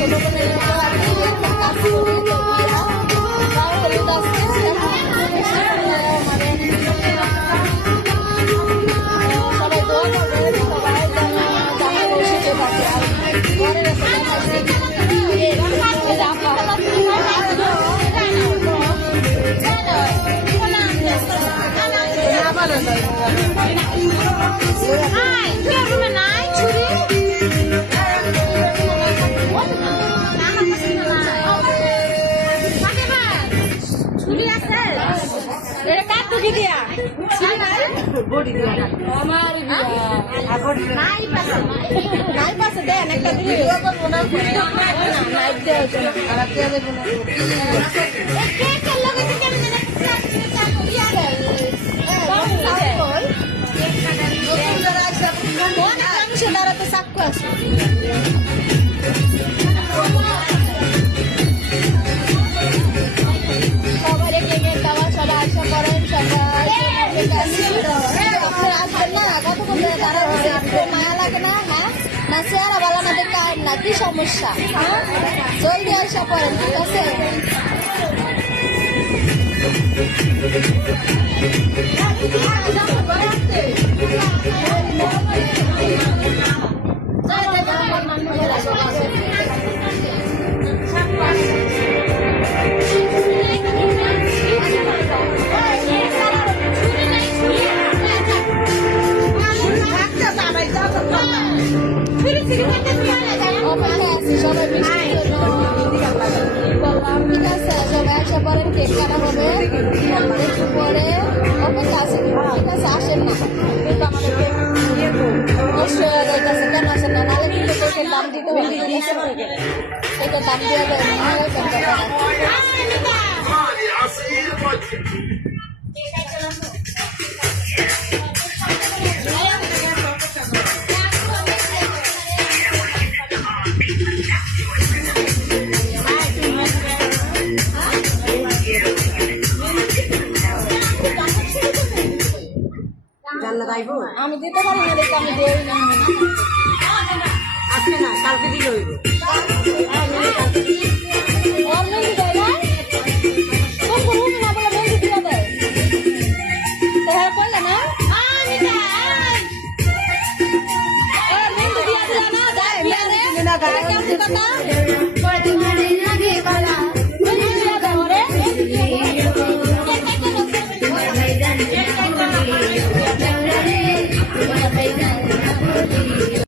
ছোট বোনের মতো আমি এখন কাজ করি তো তাও হলুদ আসছে সবাই দোয়া করবেন সবাই যেন জামাই বসে থাকে আর ঘরের নাই পাশে দেন একটা ভিডিও করবো না লাইভ দেওয়া হচ্ছে না খারাপ দেওয়া দেবো না মানুষের দ্বারা তো সাক্ষ্য আছে সবাই কেকের খাওয়া সবাই আশা করেন সবাই আসবেন না কতক্ষণ ধরে তারা মায়া লাগে না হ্যাঁ না চেহারা বলা না দেখতে আর না কি সমস্যা হ্যাঁ জলদি আসা পড়েন ঠিক আছে সবাই ঠিক আছে সবাই আসা পরেন কেক কাটা হবে একটু পরে অপেক্ষা আছে ঠিক আছে আসেন না কিন্তু আমাদেরকে অবশ্যই যাইতেছে কেন আসেন না নাহলে কিন্তু কেকের দাম দিতে হবে কেকের দাম দিয়ে দেয় আমি দিতে পারি না দেখে আমি দেই না আজকে না কালকে দিলে হইব মেহেন্দি দেয় না কোন করুন না বলে মেহেন্দি দিয়ে দেয় তাহলে বললে না মেহেন্দি দিয়ে দিলা না যায় বিয়ারে কেমন কথা